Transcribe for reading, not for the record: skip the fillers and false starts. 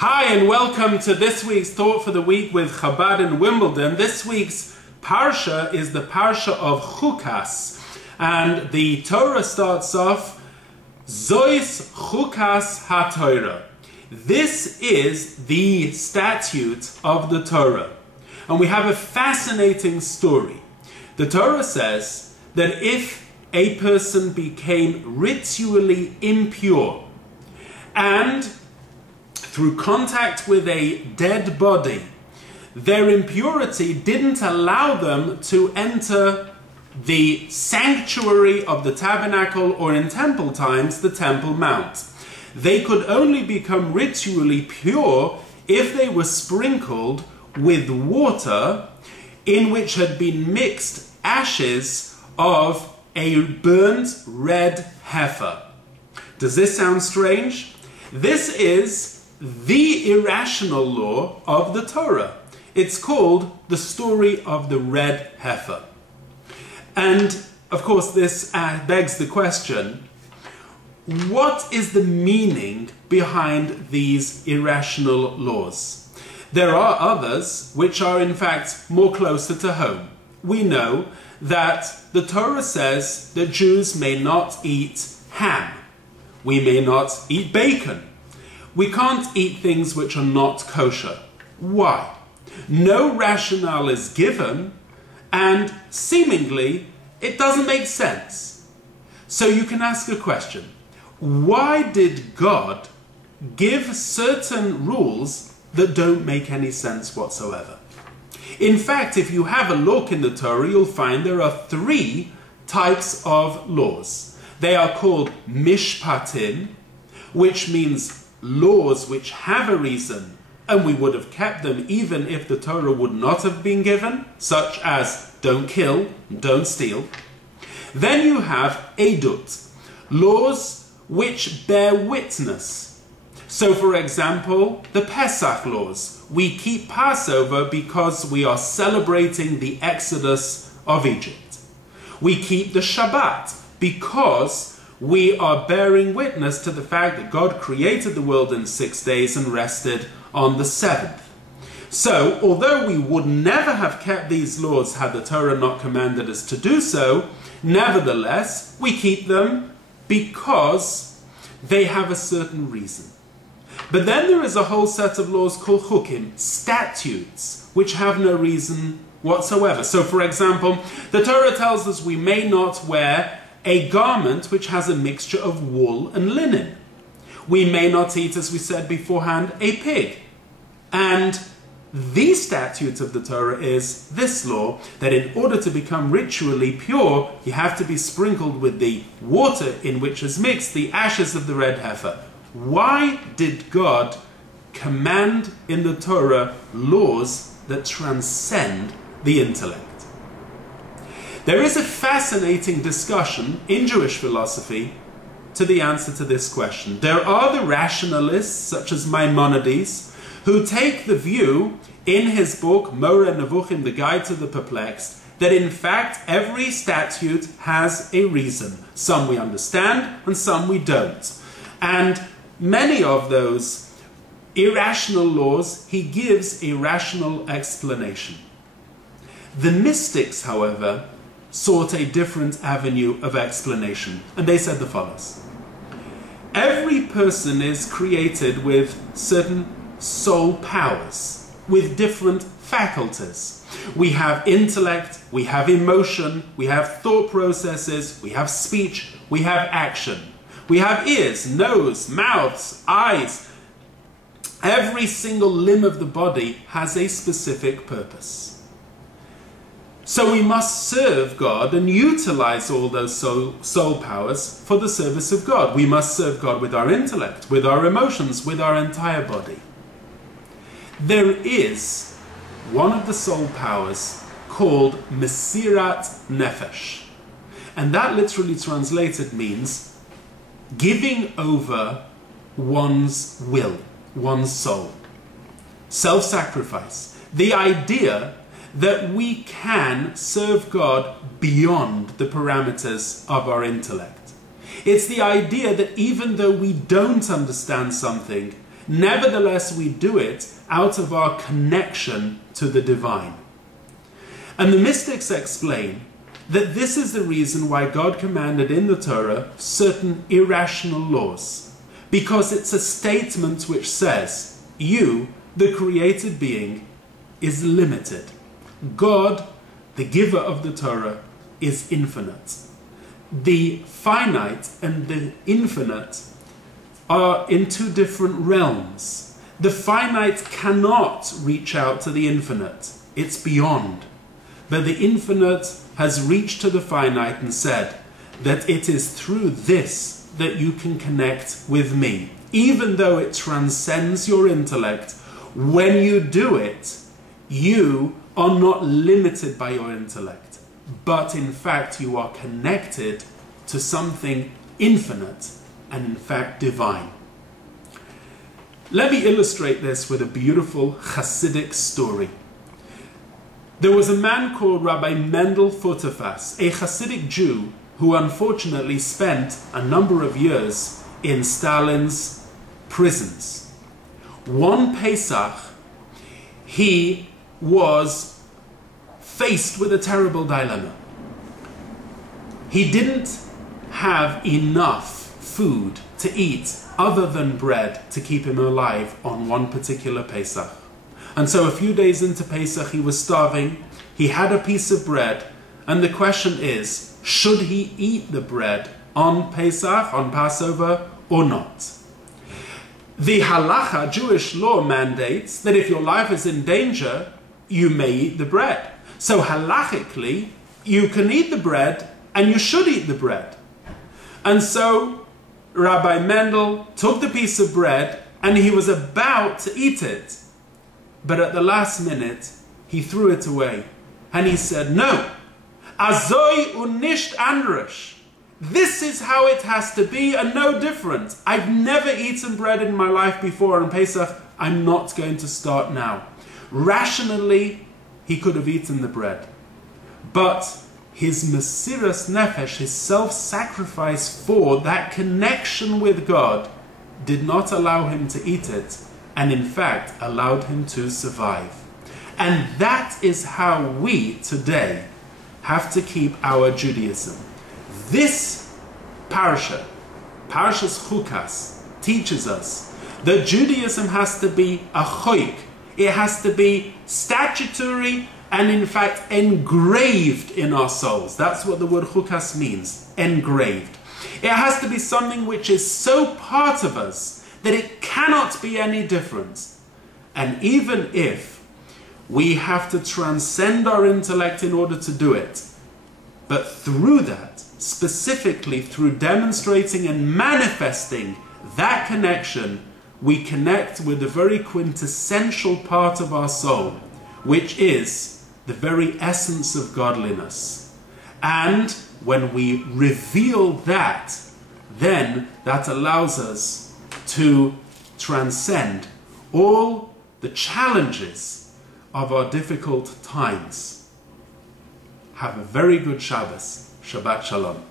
Hi and welcome to this week's Thought for the Week with Chabad in Wimbledon. This week's Parsha is the Parsha of Chukat, and the Torah starts off, Zois Chukas HaTorah. This is the statute of the Torah. And we have a fascinating story. The Torah says that if a person became ritually impure and through contact with a dead body, their impurity didn't allow them to enter the sanctuary of the tabernacle, or in temple times, the Temple Mount. They could only become ritually pure if they were sprinkled with water in which had been mixed ashes of a burnt red heifer. Does this sound strange? This is the irrational law of the Torah. It's called the story of the red heifer. And of course this begs the question, what is the meaning behind these irrational laws? There are others which are in fact more closer to home. We know that the Torah says that Jews may not eat ham. We may not eat bacon. We can't eat things which are not kosher. Why? No rationale is given, and seemingly it doesn't make sense. So you can ask a question. Why did God give certain rules that don't make any sense whatsoever? In fact, if you have a look in the Torah, you'll find there are three types of laws. They are called mishpatim, which means laws which have a reason, and we would have kept them even if the Torah would not have been given, such as don't kill, don't steal. Then you have edut, laws which bear witness. So for example, the Pesach laws. We keep Passover because we are celebrating the Exodus of Egypt. We keep the Shabbat because we are bearing witness to the fact that God created the world in 6 days and rested on the seventh. So, although we would never have kept these laws had the Torah not commanded us to do so, nevertheless, we keep them because they have a certain reason. But then there is a whole set of laws called chukim, statutes, which have no reason whatsoever. So, for example, the Torah tells us we may not wear a garment which has a mixture of wool and linen. We may not eat, as we said beforehand, a pig. And the statute of the Torah is this law, that in order to become ritually pure, you have to be sprinkled with the water in which is mixed the ashes of the red heifer. Why did God command in the Torah laws that transcend the intellect? There is a fascinating discussion in Jewish philosophy to the answer to this question. There are the rationalists, such as Maimonides, who take the view in his book, Moreh Nevuchim, The Guide to the Perplexed, that in fact every statute has a reason. Some we understand and some we don't. And many of those irrational laws, he gives a rational explanation. The mystics, however, sought a different avenue of explanation, and they said the follows. Every person is created with certain soul powers, with different faculties. We have intellect, we have emotion, we have thought processes, we have speech, we have action. We have ears, nose, mouths, eyes. Every single limb of the body has a specific purpose. So we must serve God and utilize all those soul powers for the service of God. We must serve God with our intellect, with our emotions, with our entire body. There is one of the soul powers called Mesirat Nefesh. And that literally translated means giving over one's will, one's soul. Self-sacrifice. The idea that we can serve God beyond the parameters of our intellect. It's the idea that even though we don't understand something, Nevertheless, we do it out of our connection to the divine. And the mystics explain that this is the reason why God commanded in the Torah certain irrational laws. Because it's a statement which says, you, the created being, is limited. God, the giver of the Torah, is infinite. The finite and the infinite are in two different realms. The finite cannot reach out to the infinite. It's beyond. But the infinite has reached to the finite and said that it is through this that you can connect with me. Even though it transcends your intellect, when you do it, you are not limited by your intellect, but in fact you are connected to something infinite and in fact divine. Let me illustrate this with a beautiful Hasidic story. There was a man called Rabbi Mendel Futerfas, a Hasidic Jew who unfortunately spent a number of years in Stalin's prisons. One Pesach, he was faced with a terrible dilemma. He didn't have enough food to eat other than bread to keep him alive on one particular Pesach. And so a few days into Pesach, he was starving. He had a piece of bread. And the question is, should he eat the bread on Pesach, on Passover, or not? The halacha, Jewish law, mandates that if your life is in danger, you may eat the bread. So halachically, you can eat the bread and you should eat the bread. And so Rabbi Mendel took the piece of bread and he was about to eat it. But at the last minute, he threw it away. And he said, no, azoi unisht andrish. This is how it has to be and no different. I've never eaten bread in my life before on Pesach. I'm not going to start now. Rationally, he could have eaten the bread. But his mesiras nefesh, his self-sacrifice for that connection with God, did not allow him to eat it, and in fact allowed him to survive. And that is how we today have to keep our Judaism. This parasha, Parashas Chukas, teaches us that Judaism has to be a choik. It has to be statutory and in fact engraved in our souls. That's what the word Chukas means, engraved. It has to be something which is so part of us that it cannot be any different. And even if we have to transcend our intellect in order to do it, but through that, specifically through demonstrating and manifesting that connection, we connect with the very quintessential part of our soul, which is the very essence of godliness. And when we reveal that, then that allows us to transcend all the challenges of our difficult times. Have a very good Shabbos. Shabbat Shalom.